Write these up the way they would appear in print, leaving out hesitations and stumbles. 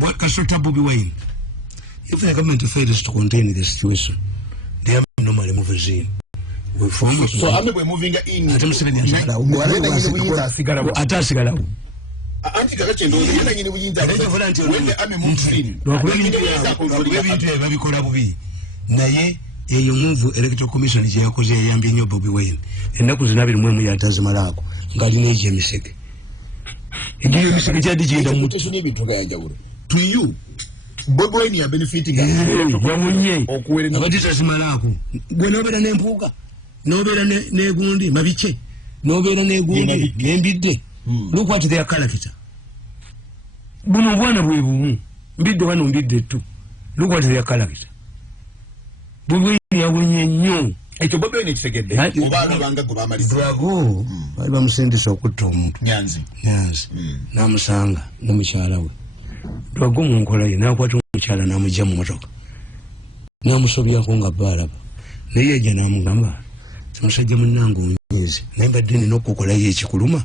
what Kasota Bobby Wayne. If the government fails to contain the situation, they are normally moving in. So I'm moving in. I'm saying you move electoral commission yakoze yambye nyo Bobby Wayne ennaku zinabiri mwemu yatazimalako ngali neje miseke ndiyo miseke jadi jinda mutation ebintu gayanjawulo to you Bobby Wayne ya benefiting yamunye okuwere abadita zimalako gwe nobera nempuga nobera ne gundi mabiche nobera ne gundi nembidde look what they are character buno bwana bwebu mbidde wano mbidde tu look what they are character Bobby yawunye nnyo ekyo Bobby Wayne kitegedde obaana banga gwe bamaliza bravo bali bamusendesa okutta omuntu nyanzi namusanga n'omukyala we twago mu nkola ye n'akwata omukyala n'amugya mu motoka n'amusobyako nga baalaba naye yajja n'amugamba musajja munnange onyiize naye mbadde nina okukolayo ekikuluma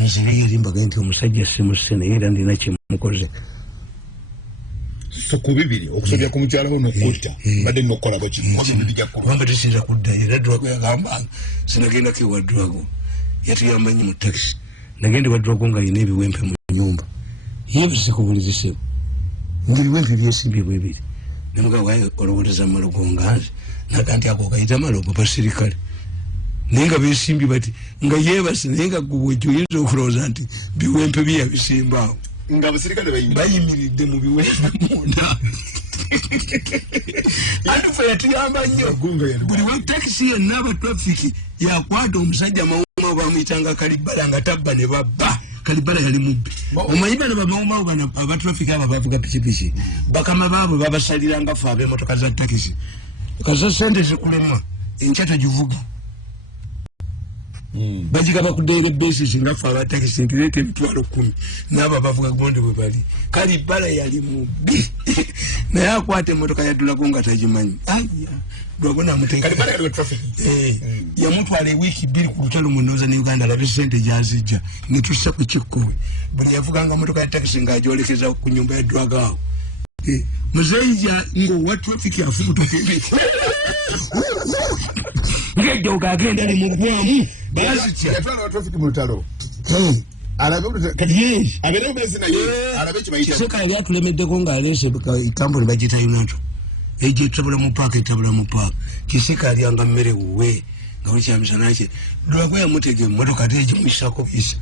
nze naye yali mbaga nti omusajja simusse naye era ndina kyemukoze so kubibiri okusobya ku mukyala wo n'okutta badde n'okola baki wamba tesinza kuddayo era Drago yagamba sinagenda ke wa Drago yatuyamba nnyo mu taxi nagende wa Drago nga yina ebiwempe mu nyumba yebise kubulizisebo ng'ebiwempe byesimbye bwebiri nemugabo waye olowoleza malogo nganze naga nti ako kayita malogo pasirikale naye nga besimbye bati nga yebase naye nga gubwekyo oyinza okulowooza nti biwempe byeyabisimbaawo nga abasirikale bayimiridde mu biwempe munda atufe yatuyamba nnyo buli wa takisi yenna aba trafiki yakwata omusajja mawumawo bamuyitanga Kalibala nga tabba ne babba Kalibala yali mubbi omanyi bano bamawumawo bano abatrafiki abo bavuga pikipiki bakama baabwe babasaliranga fe ab'emmotoka za takisi kaza sente zikulema enkya tagivuga bajigaba ku daily basis nga fe abatakisi nti leeta emitwalo 10 n'abo abavuga gonde bwe bali Kalibala yali mubbi naye akwata emmotoka yaddulako nga tagimanyi Dwagona mutenga Kalibala yali traffic yamutwala ewiiki 2 ku lutalo mu Ndoza ne Uganda labe sente gyazijja ne tussa ku kikkowe buli yavuganga mmotoka ya takisi ng'agyolekeza ku nyumba ya Dwago awo muzeija ngo wa traffic afukutuka ngejjoga agenda ne mugwamu bazitya yatwala wa traffic mu lutalo Kiseka yali atulemeddeko nga Aleese kampuni bagita Yunato eje tabula mu park Kiseka yali anga mmere wuwe nga wekyamisana kye Dwago yamutege mmotoka teje mwisako bisa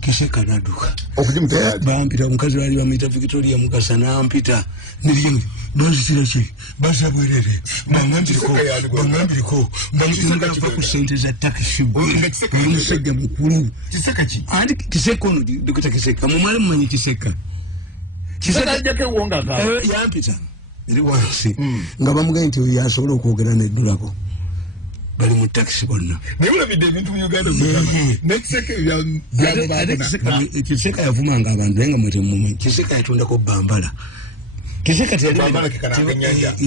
Kiseka naduka okujimutera bampita omukazi wali bamuyita Victoria Mukasa nampita niliyo bazitira ki basabwerere bangambiriko bangambiriko ku sente za taxi omusajja mukulu Kiseka ki andi Kiseka ono Dr. Kiseka mumale mumanyi Kiseka ajjake wonga ka yampita eri wansi nga bamugambye nti yasobola okwogera neddulako bali mu taxi bonna nebula bidde ebintu mu Uganda Kiseka yavumanga abantu naye nga mwete mumumanyi Kiseka yatundako Bambala Kiseka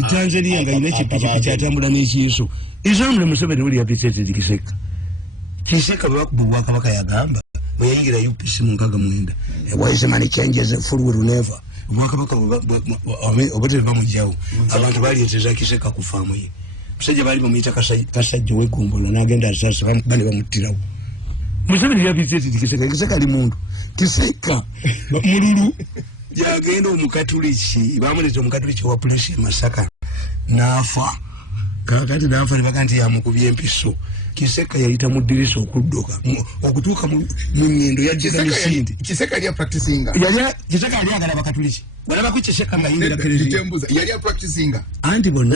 Tanzania nga ina ekipikipiki kyatambula n'ekiyiso Islamule Museveni uli yapitete Kiseka Bwakabaka yagamba bwe yayingira UPC mu 69 wise money changes full will never Bwakabaka obote bamujjawo abantu baleeteza Kiseka ku faamu ye musajja bali bamuyita kasajja wegombola n'agenda asasa bane bamuttirawo Museveni yapitete Kiseka ali muntu Kiseka mululu yagenda omukatuliki bamuleta omukatuliki wa polisi e Masaka n'afa kakati n'afa ne bakanti yamukubye empiso Kiseka yayita mu ddirisa okuddoka okutuuka mu nnyendo yajjeka misindi Kiseka yali practicing Kiseka yali agala bakatuliki balaba ku Kiseka nga yingira kerezitembuza yali practicing anti bonna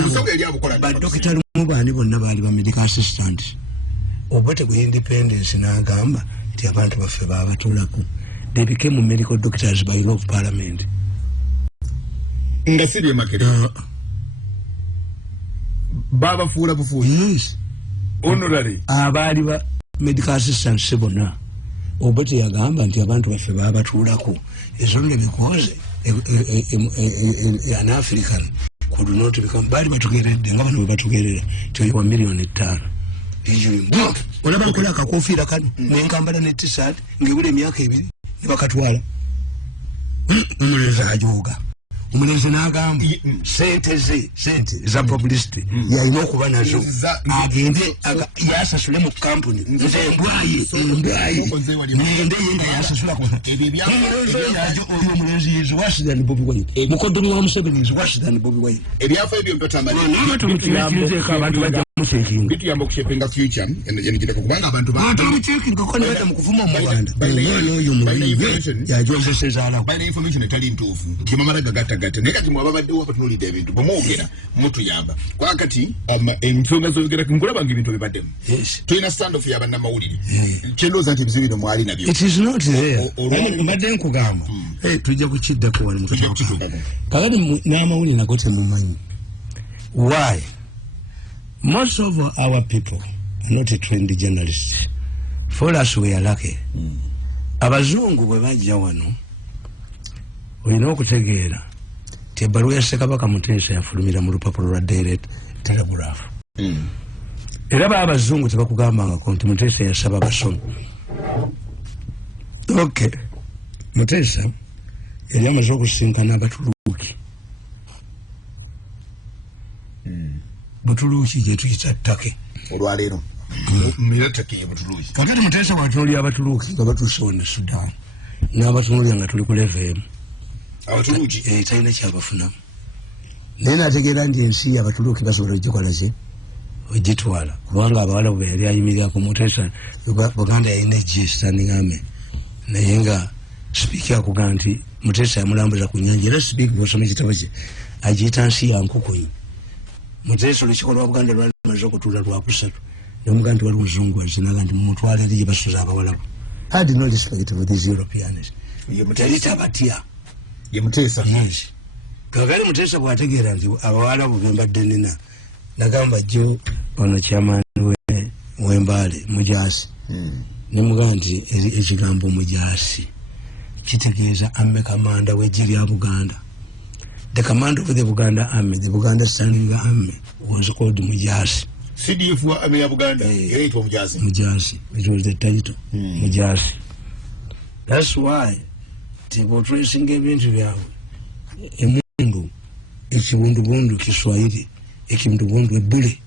badokita lumu baani bonna baali ba medical assistant obote ku independence n'agamba nti abantu baffe baabatulako they became medical doctors by law of parliament nga sirye makere baba fuula bufuuli yes honorary abali ba medical assistants bonna obote yagamba nti abantu baffe baabatulako is only because an African could not become bali batugeredde nga bano batugerera tyo wa million 5 olaba nkola akakofiira kano nenkambala ne t-shirt ngibule emyaka 2 ne bakatwala omuleza ajoga omulenzi n'agamba sente za publicity yalina okuba nazo agende yasasule mu kampuni nze embwaye nende yenga yasasula oyo omulenzi is worse than Bobi Wine mukoddomi wa Museveni is worse than Bobi Wine ebyafa ebyo mpatambale abantu bajja musekinga bituyamba okushapinga future enegenda kubanga abantu musekinga kone bata mukuvuma mu Rwanda oyo omulenzi yajozesezala by information etali ntuufu kimamala gagattagatta naye kati mwababaddewo abatunulidde ebintu bwemwogera mutuyamba kwakati ensonga zogera nkulabanga ebintu bibaddemu tulina stand off y'abannamawulire kyendowooza nti ebizibu bino mwali nabyo it is not there mbadde nkugamba tujja kukiddako wali kakati n'amawulire nago temumanyi why most of our people are not trained journalists for us we are lucky abazungu bwe bajja wano olina okutegeera ti ebbaluwa ya Ssekabaka Muteesa yafulumira mu lupapula lwa Daily Telegraph era baba abazungu tebakugambangako nti Muteesa yasaba basomi okay Muteesa yali amaze okusinkana Abatuluuki Butuluuki gye tuyita ttake olwaleero miratake Butuluuki kakati Muteesa bw'atunuulira Abatuluuki nga batuuse wonna Sudan n'abatunuulira nga tuli ku level emu Abatuluuki talina kyabafunamu naye n'ategeera nti ensi Abatuluuki basobola ogikola ki ogitwala kubanga abawala bwe yali ayimirirako Muteesa Buganda yalina egye standing army naye nga sipiika akugamba nti Muteesa yamulambuza ku nnyanja era sipiika bw'osoma ekitabo kye agiyita nsi ya nkukunyi Muteesa olukiiko lwa Buganda lwali lumaze okutuula lwakusatu nomugamba nti wali muzungu akinaga nti mumutwala eri gye basuza abawalabu had no respect for these Europeans yali tabatya ye Muteesa kakali Muteesa bw'ategeera nti abawalabu bembadde nina nagamba jjo ono kyamaani w'embaale Mujaasi nemugamba nti ekigambo Mujaasi kitegeeza amme kamanda w'eggye lya Buganda. The commander of the Buganda Army, the Buganda Standing Army, was called Mujaasi. CDF wa Army ya Buganda yaitwa Mujaasi. Mujaasi, it was the title. Mujaasi. That's why people tracing ebintu byawe emundu ekibundubundu Kiswahili ekibundubundu ebbule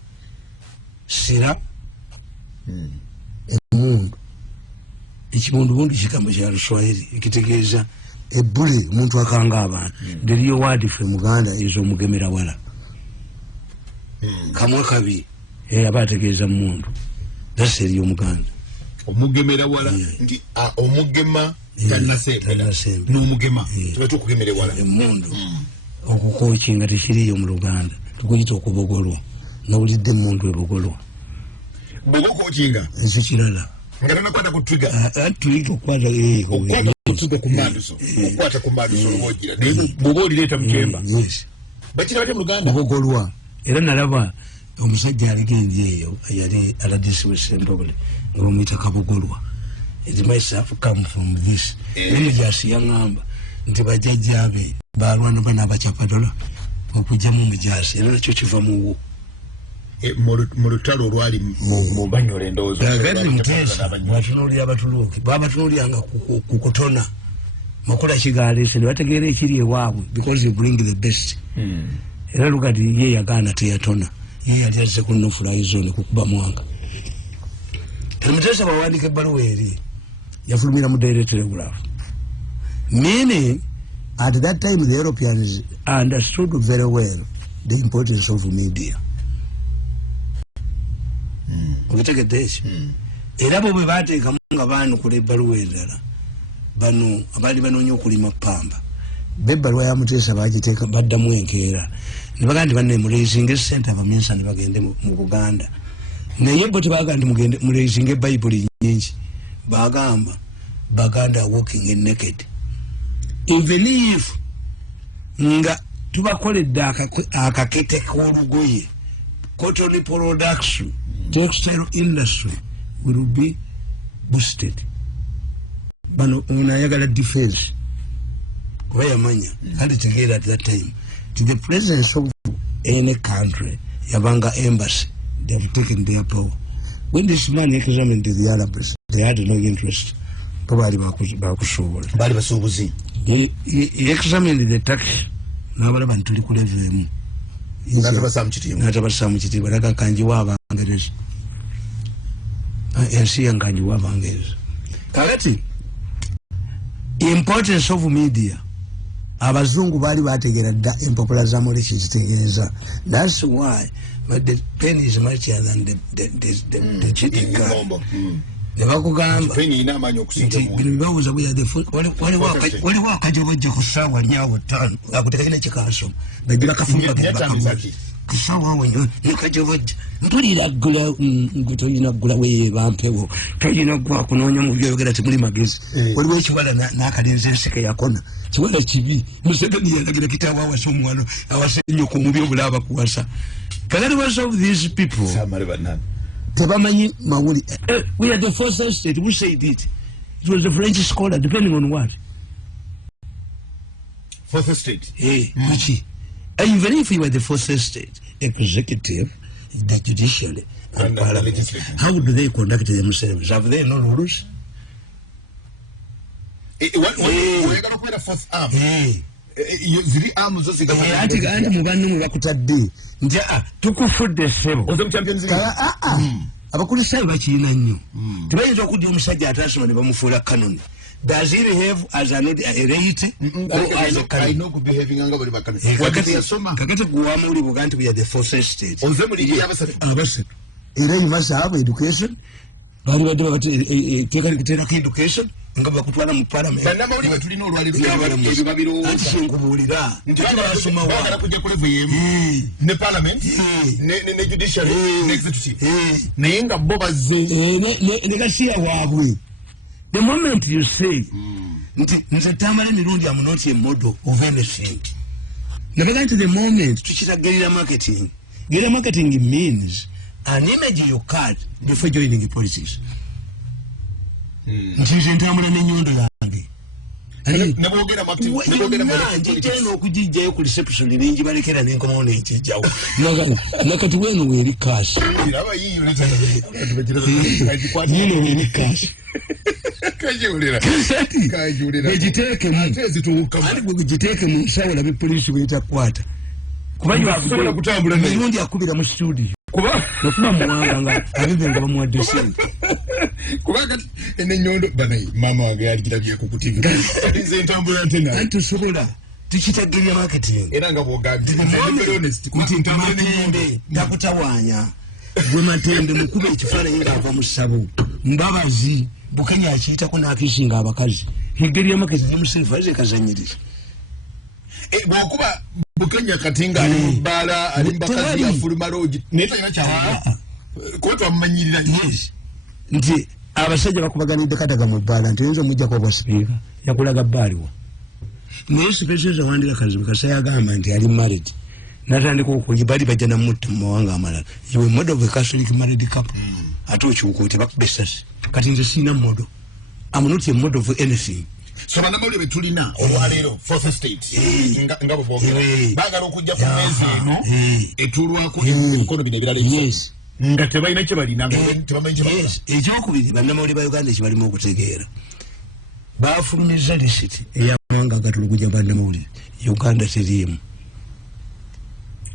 sira emundu ekibundubundu kigambo kya Luswahili ekitegeeza ebbule omuntu akanga abantu deriyo wadi ffe Muganda ezo omugemera wala kamwe kabi aba ategeeza mundu that's eriyo Muganda omugemera wala nti omugema tannasembe n'omugema tubatu okugemera wala emundu okukokinga tekiriyo mu Luganda tukuyita okubogolwa n'owulidde mundu ebogolwa bogokokinga ekyo kirala nga tanakwata ku trigger tulika okukwata kutuga ku mbanduso okukwata ku mbanduso olwogira bwoba olireeta mukemba bakira batya mu Luganda kubogolwa era nalaba omusajja aligenje eyo yali aladisiwe Sentobole nga bamuyita Kabogolwa it might have come from this Mujaasi yaŋŋamba nti bajjajjaabe balwana bana abacapadola okujjamu Mujaasi era nakyo kiva muwo mu lutalo olwali mu Banyola endowooza gadi Muteesa bwatunuulira Abatuluuki babatunuuliranga ku kutona makola kigaaleese ne bategeera ekiri ewaabwe because you bring the best era lugati ye yagaana teyatona ye yali azze ku no-fly zone kukuba mwanga Muteesa bwawandika ebbaluwa eri yafulumira mu Daily Telegraph meaning at that time the Europeans understood very well the importance of media okitegedde ekyo era bo bwe baateekamu nga baanukula ebbaluwa endala bano abaali banoonya okulima ppamba b'ebbaluwa ya Muteesa bagiteeka baddamu enkeera ne bagamba nti banne muleezinga esente abamyusa ne bagende mu Buganda naye bo tebagamba nti mugende muleezinga ebbayibuli nnyingi bagamba Baganda walking naked even if nga tubakoledde akakete k'olugoye cotton production textile industry will be boosted bano unayagala defense kuba yamanya kandi tegeera at that time to the presence of any country yabanga embassy they have taken their power when this man examined the Arabs they had no interest kabali bakusobola bali basuubuzi he examined the tax n'abalaba nti tuli ku level emu n'atabasaamu kitiibwa laga kanjiwa abangereza ensi ye nkanjiwa abangereza kakati importance of media abazungu baali bategeera dda empapula za moleki zitegeeza that's why but the pen is mightier than the cheating card nebakugamba bino bibawuza waliwo akajobojja ku ssaawa 4 akutekakina kikasoma bagira kafumba kusawa wenyo nikajobojja mpulira gula ngutolina gula weye bampewo tolina gwa kunoonya mu byogera temuli magezi waliwo ekiwala n'akalenzi enseke yakona kiwala kibi Museveni yalagira kitaawo awasa omwana awasa ennyoko mu byobulaba kuwasa kakati was of these people tebamanyi mawuli we are the first state who said it was a French scholar depending on what fourth state machi even if you were the fourth state executive the judiciary and parliament how do they conduct themselves have they no rules we're gonna put a fourth arm ziri arms zo siga anti mubantu mu bakutadde nja tukufudde sebo ozo champions abakulu sai bakina nnyo tebayinza okudya omusajja atasoma ne bamufuula canon does he behave as a rate or as a I know good behaving anga bali bakana kakati guwamu uli buganti bya the fourth state ozo muri abasatu era you must have education bali badde bati kekali education nga bakutwala mu parliament banama uli batulina olwaliro babiro nsingubulira ntibasoma wala kujja kulevu yemu ne parliament ne judiciary ne executive nayenga bo bazze ne kasiya wabwe the moment you say nze Tamale Mirundi am not a model of anything nabaganti the moment tukita guerrilla marketing means an image you cut before joining politics ntize ntambula n'ennyondo yange nebogera njiteno okujijjayo ku reception lingi balekera n'enkomawo n'ekijjawo nakati weno weeri kaasi yino weeri kaasi egiteeke mu nsawo labe poliisi bwetakwata kuba Mirundi akubira mu studio kuba nofuna muwanga nga abibe nga bamuwadde sente kuba enenyondo banayi mama wange yalikirabye ku TV nze ntambula ntena antusobola tukitegeenya marketing era nga bwogambye matende ndakutawanya gwe matende mukuba ekifaananyi ng'ava mu ssabo mbabazi Bukenya akiyitako n'akisinga abakazi higeria marketing nemuseefu aze kazanyiriza bwakuba Bukenya katinga ali mbala ali mbakazi ya fulumaloji neta ina chawa kwetu amanyirira nti abasajja bakubaganidde kataga mu bala nti enzo mujja kwa bwasipika yakulaga baliwa naye sipeseza wandika kazi mukasaya agamba nti ali married natandika okujibali bajja na mutu mu mawanga amalala you were model of a Catholic married couple ate okiwukuute bakubesasi kati nze siina model I'm not a model of anything so banamuli betulina olwalero fourth state ngabo bogera bagala okujja ku mezi eno etulwako emikono bino ebirala yes nga tebalina kye balina tebamanyi kye ekyokubiri bannamawulire ba Uganda ekibalimu okutegeera bafulumiza lisiti eyamawanga agatuluguja bannamawulire Uganda teriimu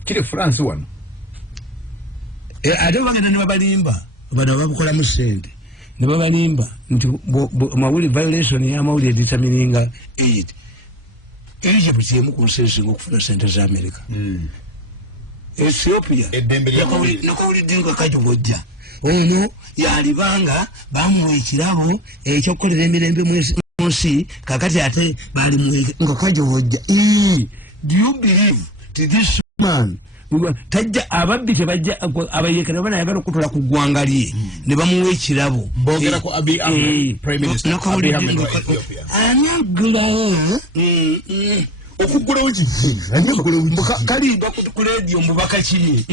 kiri France wano ate bagenda ne babalimba bano babukolamu ssente ne babalimba nti mawulire violation y'amawulire determininga aid Egypt yemu ku nsi esinga okufuna ssente za America Ethiopia nakawulidde nga kajobojja ono yalibanga bamuwa ekirabo ekyokukolera emirembe mu nsi kakati ate bali nga kajobojja do you believe this man tajja ababbi tebajja abayekera bana yagala okutula ku ggwanga lye ne bamuwa ekirabo mbogera ku Abiy Ahmed Prime Minister Abiy Ahmed wa Ethiopia anyagula okugulawo kalimba ku radio mubaka kiri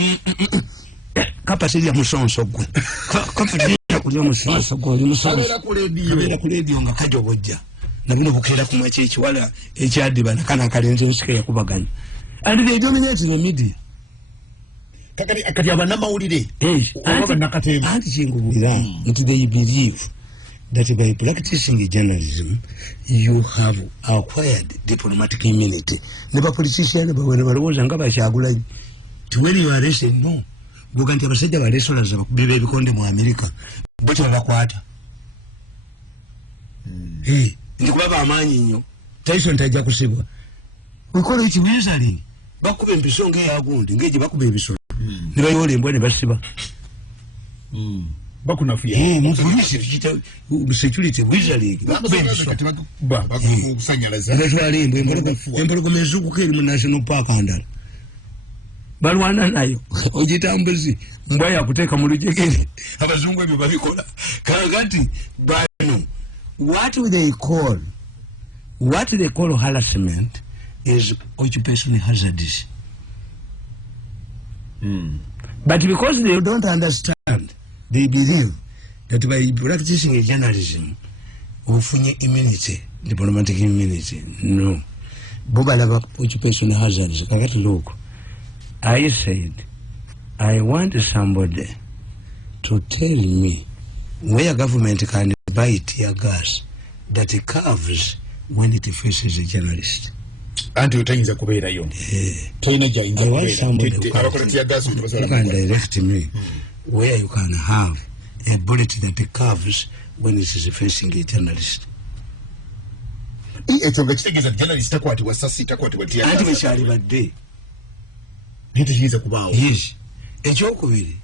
kapatirya musonso gwe kapatirya kulya musonso gwe oli musonso kabeera ku radio nga kajobojja nabuno bukeera ku makye ekiwala ekyadibana kana akalenzi ensike yakubaganya and they dominate the media kati abanamawulire anti kyengubulira nti they believe that by practicing journalism, you have acquired diplomatic immunity. Never politician, but when I was Angaba Shagula, to when you are arrested, no. Buganti Abasada were restaurants of Baby Condom America, but of a quarter. Hey, you have a man in you. Tyson Tajakusiba. We call it misery. Baku and Pisonga are good, engage Baku baby so. Never hold him when Basiba. Bakuna fear. Security wizardry. National Park under. But one and I, Ojitambuzi, Mbaya kuteka mulujekeni. Abazungu bibabikola. Kagati Bino. What they call harassment is occupational hazards. But because they don't understand, they believe that by practicing journalism, we find immunity, diplomatic immunity. No. Bobalaba occupational hazards. Look, I said, I want somebody to tell me where government can buy tear gas that it curves when it faces a journalist. And you change the Kubera. I want somebody who can direct me where you can have a bullet that curves when it is facing a journalist. Yes.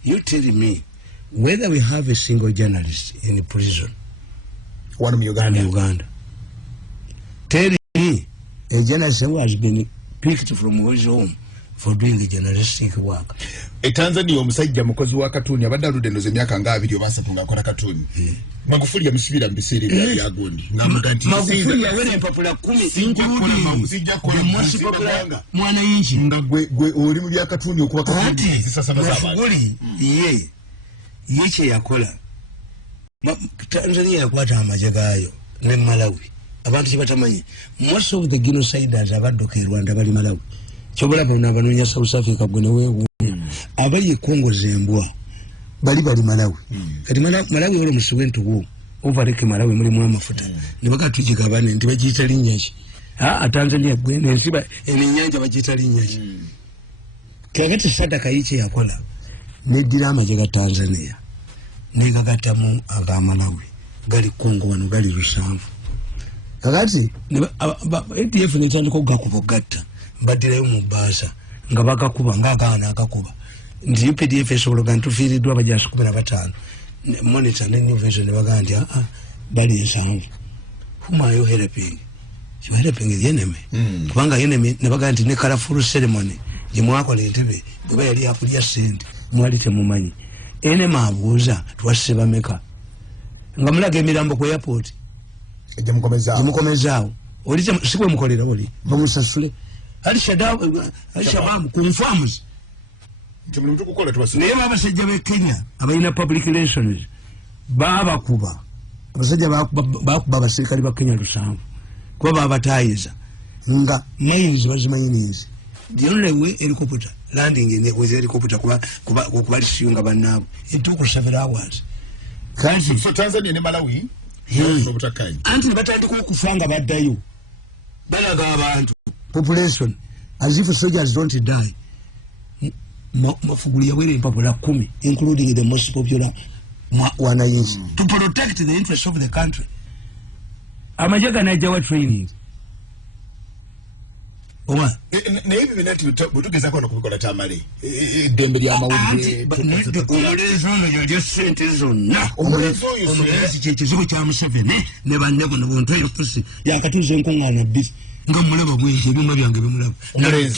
You tell me whether we have a single journalist in prison. One of Uganda. Tell me a journalist who has been picked from his home for doing the journalistic work. Tanzania omusajja mukozi wa katuni abadde ludendo ze myaka nga 2 basatu akola katuni. Magufuli yamusibira mbisiri bya gondi. Ngamuganti Magufuli yawere empapula 10 including mwana inchi ngwe oli mu bya katuni okuba katuni sasa Magufuli yeche yakola. Tanzania yakwata amajagayo ne Malawi. Abantu kibatamanyi most of the genociders abaddoke Rwanda bali Malawi. Chobola bona banonya South Africa gwe newe abali Congo zembwa bali Malawi. Kati Malawi wale musuwentu wo overeke Malawi muri mu amafuta ne bakatujika bane ndi bagita linyaki Tanzania gwe nsiba eninyanja bagita linyaki kagati sadaka yiche yakola ne dirama jaga Tanzania ne gagatamu aga Malawi gali Congo wano gali rusanvu kagati ADF ne tandiko gakubogatta badirayo mu basa nga bakakuba ngakaana akakuba ndi PDF esologa ntufiridwa bajasi 15 monitor ne new vision ne bagandi bali ensanvu whom are you helping? You are helping the enemy. Kubanga enemy ne bagandi ne colorful ceremony jimwako le ntebe bwe yali akulya sente mwali temumanyi enemy abuuza twasiba meka nga mulaga emirambo ku airport jimukomezaawo oli sikwe mukolera oli bamusasule Al-Shabaab confirms. Naye abasajja be Kenya abalina public relations babakuba abasajja bakuba abasirikali ba Kenya 7 kuba babatayiza nga mines bazimayinizi the only way helicopter landing in with helicopter kuba siyunga banabo it took 7 hours. So Tanzania ne Malawi anti batandika okufanga baddayo balaga abantu population as if soldiers don't die. Mafuguli yawere empapula 10 including the most popular wananchi to protect the interests of the country. Amajaga na jawa training Oma na hivi binati butugeza kwa kubikola tamale dembe lya mawulire umulezo no just sent zonna umulezo kizibu kya Museveni ne banneko no bonto yofusi yakatuze nkongana bisi nga mulaba bwije bimwe byange bimulaba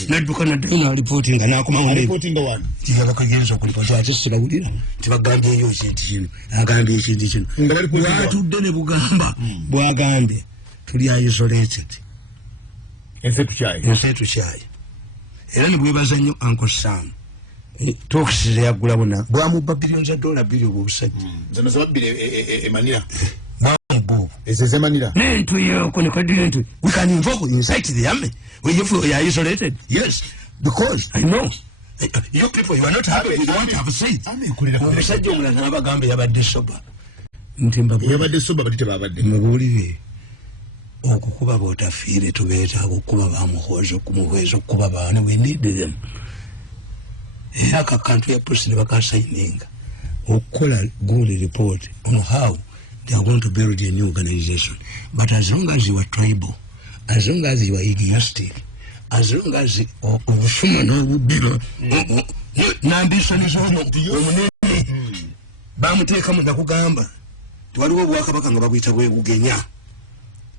naduka na dino reporting na kuma reporting one tiba kagenzo kulipota atisira ulira tibagambye yo kintu kino agambye kintu kino batudde ne bugamba bwagambe tuli isolated ensetu chai era ni bwebaza nnyo Uncle Sam talks yagula bona bwamubba billions of dollars billion obusajja zino zabire emanira mambo ezezemanira nentu yo kone kadintu we can invoke inside the army when you are isolated. Yes, because I know you people, you are not happy with what I have said. Omusajja omulala n'abagambe yabadde soba ntimba yabadde soba batite babadde mubulire okukuba botafiire tubeeta okukuba bamuhozo kumuhwezo okukuba baana we need them era kakantu ya president bakasayininga okukola good report on how they are going to build a new organization, but as long as you are tribal, as long as you are egoistic, as long as n'ambition zono bamuteeka mu nakugamba waliwo obwakabaka nga babuyita bwebugenya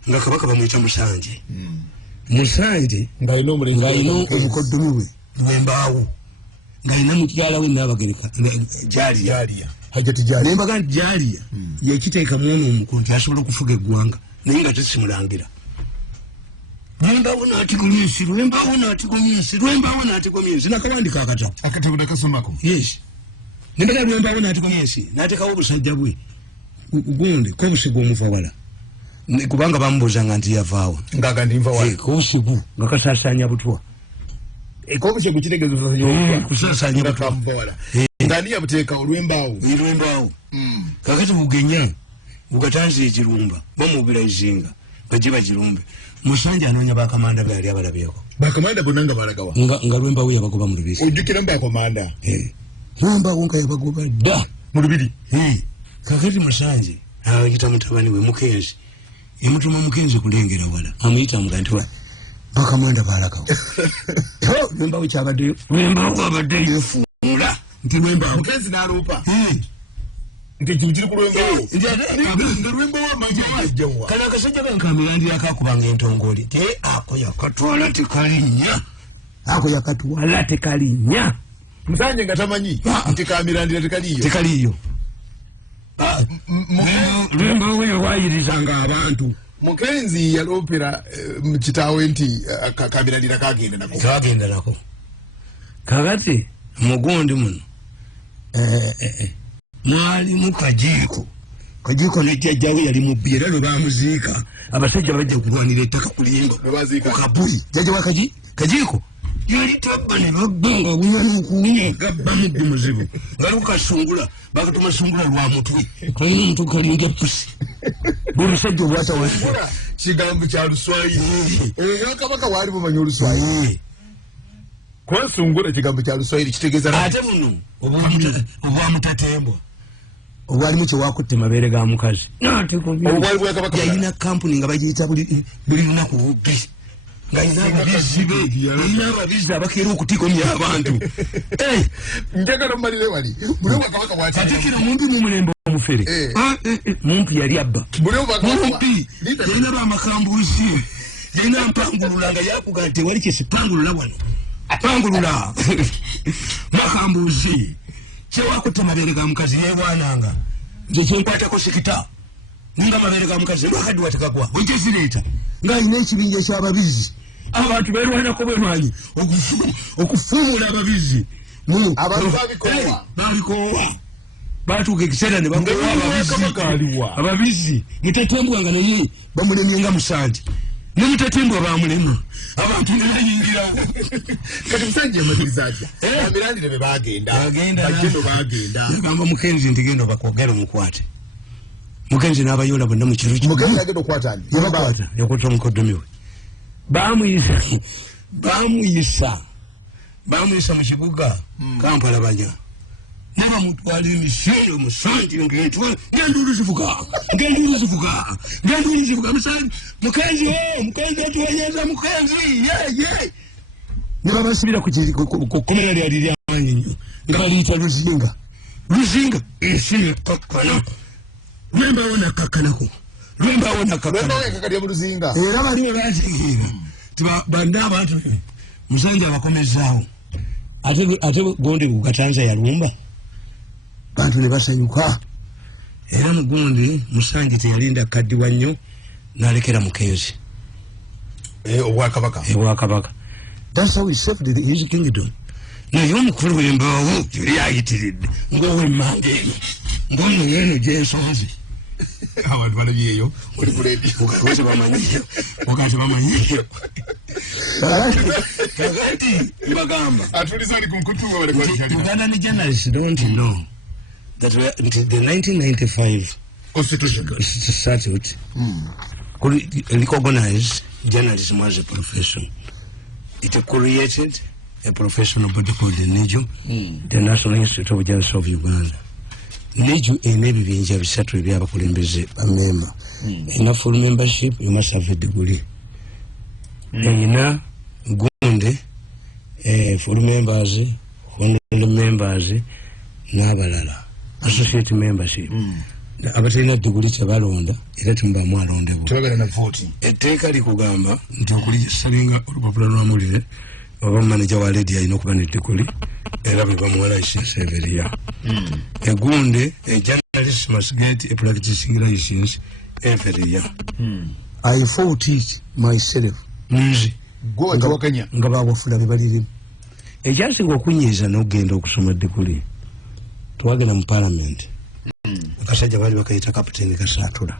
nga kabaka bamuyita Musanje Musanje ng'alina omukoddomi we lwembaawo ng'alina mukyala we Nnabagereka Jaliya Hajati Jaliya nembaga Jaliya yekiteeka mwono omukulu nti asobola okufuga eggwanga naye nga tesimulangira lwembaawo n'atikomyesi nakawandika akatabo nakasomako yes nembaga lwembaawo n'atikomyesi n'ateekawo obusajja bwe gundi kobusigu omuvawala kubanga bamubuuzanga nti yavaawa ngaga ndi nvawala kobusigu nga kasaasanya butwa kobusigu kitegeeza kusaasanya butwa muvawala ngani yabuteeka olwembaawo kakati bugenya bugatanze ekirumba bamubira izinga bajje bagirumbe Musanje anoonya bakamanda bali abalabyeko bakamanda bonna nga balagawa nga lwembaawo yabagoba mu lubisi ojjukira bakamanda lwembaawo nga yabagoba dda mu lubiri kakati Musanje ayita mutabani we Mukenzi imutuma Mukenzi kulengera wala amuyita muganti wa bakamanda balagawa lwembaawo kyabadde lwembaawo abadde yefuula nti lwembaawo Mukenzi n'aluupa nti kiri ku lwembaawo lwembaawo amajjawa kale akasajja kankamira ndi akakubanga entongoli te ako yakatwala tekalinnya ako yakatwala tekalinnya Musanje nga tamanyi nti kamirandira tekaliyo lwembaawo yawayirizanga abantu Mukenzi yaloopera mu kitaawe nti kamirandira kagenda nako kakati mugundi muno mwalimu kajiiko nejjajjawe yali mubbi era lwe bamuziika abasajja bajja kulwanira ettaka kulimba kukabuli jjajja wa kajiiko yali tabba ne babbanga bunyana okuwunya gabba muddu muzibu ngaliwo kasungula bakatuma sungula lwa mutwe kalina omutwe kalinga epusi bwe musajja obwatawasula kigambo kya Luswayiri kabaka waali bumanyi Oluswayiri kuba sungula kigambo kya Luswayiri kitegeeza ate buno obwamutatembwa obwalimu kyewakutte mabeere ga mukazi yalina kampuni nga bagiyita buli lunaku bubbi ng'alina ababizi be alina ababizi abakeera okutikomya abantu njagala mmalire wali Katikkiro mumpi mu mulembe omufere mumpi yali abba mumpi yalina bamakambuusi yalina mpangulula nga yakuga nti wali kyesi pangulula wano pangulula makambuusi kyewakutte mabeere ga mukazi yeewaananga nze kyenkwatako sikita nga mabeere ga mukazi lwakaddiwa tekagwa wekyesireeta ng'alina ekibinja ekyababizi abantu beerwanako bwerwanyi okufuumula ababizi balikoowa batuuka ekiseera ne bakoowa ababizi mutatembwa nga naye bamulemye nga Musanje ne mutatembwa bamulema abantu ne bayingira kati Musanje amaliriza atya amirandire be bagenda yagamba Mukenzi nti genda bakwogera omukwate Mukenzi n'abayoola bonna mu kiru Mukenzi agenda okukwata yakwata omukoddomi we bamuyisa mu kibuga Kampala banya nabamutwala emisinde Musanje ngenduulu zivuga Mukenzi atuwenyeza Mukenzi ne babasibira ku komera lyali lyamaanyi nnyo nga baliyita luzinga ensi nekkakkana lwembaawo nakakkanako era bali we bategeera ti banda abantu Musanje abakomezaawo ate gondi gugatanza yalumba bantu ne basanyuka era mugundi Musanje teyalinda kaddiwa nnyo n'alekera Mukenzi obwakabaka that's how he saved his kingdom naye omukulu w'embaawo yali ayitiridde ng'owemmanga eno ng'ono yeeno gyensonze abantu balabyeyo wakati bamanyiyo kakati mbagamba atulizali ku nkutu Uganda journalists don't know that the 1995 constitution statute recognize journalism as a profession. It created a professional body called the NIJU, the National Institute of Journalists of Uganda. NIJU enabled the bisatu ebyabakulembeze bamemba. In a full membership, you must have a degree. In Gunde, full members, honorable members, n'abalala associate membership. Abatalina degree kyebalonda era temubamu alondebwa. Tebabera na voting. Etteeka likugamba nti okulisalinga olupapula lw'amawulire oba manager wa radio alina okuba ne degree era bwe bamuwa license every year. Egunde a journalist must get a practicing license every year. I fought it myself. Gwe tawakanya nga bawafula be balirimu. Ekyasinga okunyiiza n'ogenda okusoma degree twagenda mu parliament. Akasajja bali bakayita kapiteni Kasatula.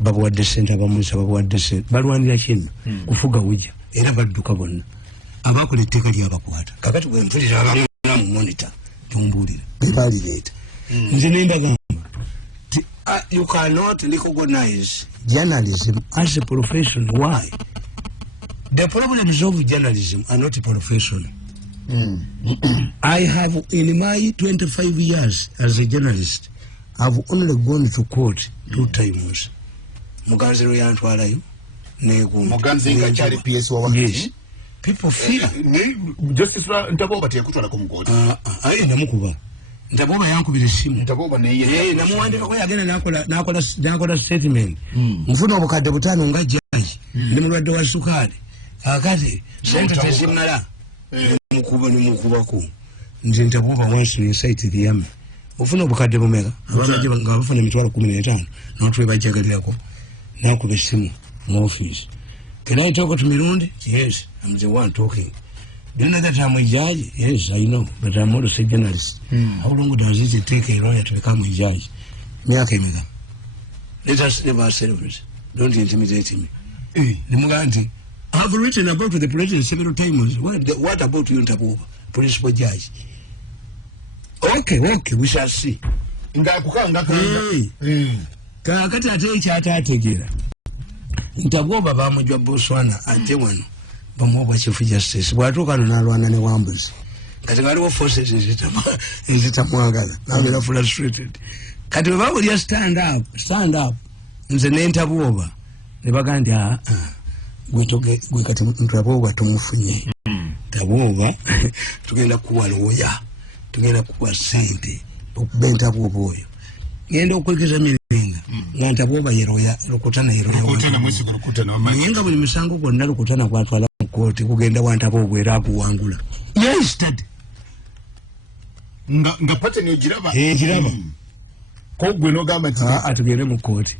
Babuwadde ssente abamuisa babuwadde ssente. Balwanira kino kufuga wujja era badduka bonna. Abakola etteeka lyabakwata. Kakati bwe mpulira abamu mu monitor tumbuulira. Be balireeta. Nze ne mbagamba you cannot recognize journalism as a profession. Why? The problems of journalism are not a profession. I have, in my 25 years as a journalist, I've only gone to court 2 times. Muganziro yantwalayo negumba. Muganzinga kyali PS wa wakati. Yes. People fear. Justice Ntaboba teyakutwala ku mukoti. Namukuba. Ntaboba yankubira essimu. Ntaboba naye. Namuwandika ko yagenda nakola statement. Nfuna obukadde 5 nga jjaji. Ndi mulwadde wa sukali. Akati sente tezimala. Mukubako. Nze Ntaboba once incited the army. Ofuna obukadde bumeka. Abasajja nga bafuna emitwalo 15. N'otwe bajjagalirako. Nakuba essimu mu office. Can I talk to Mirundi? Yes, I'm the one talking. Do you know that I'm a judge? Yes, I know, but I'm also a journalist. How long does it take a lawyer to become a judge? Let us never celebrate. Don't intimidate me. I've written about the president several times. What about you, Ntaboba, principal judge? Okay, we shall see. Kakati ate ekyataategeera. Ntaboba bamujwa Botswana ate wano bamuwa chief justice bwatuuka n'alwana ne Wambuzi kati waliwo forces ezitamwagala nabeera frustrated kati bwe babulya stand up nze ne Ntaboba ne bagamba gwe kati Ntaboba tumufunye Ntaboba tugenda kuwa looya tugenda kuwa sente okuba Ntaboba oyo ngenda okwekeza mirenga nga Ntaboba yeroya Lukutana mwesi Lukutana nga buli misango gwonna Lukutana gwatwala mu kooti kugenda wa Ntaboba era akuwangula yesterday nga pattern ogiraba giraba ko gwe n'ogamba nti atugende mu kooti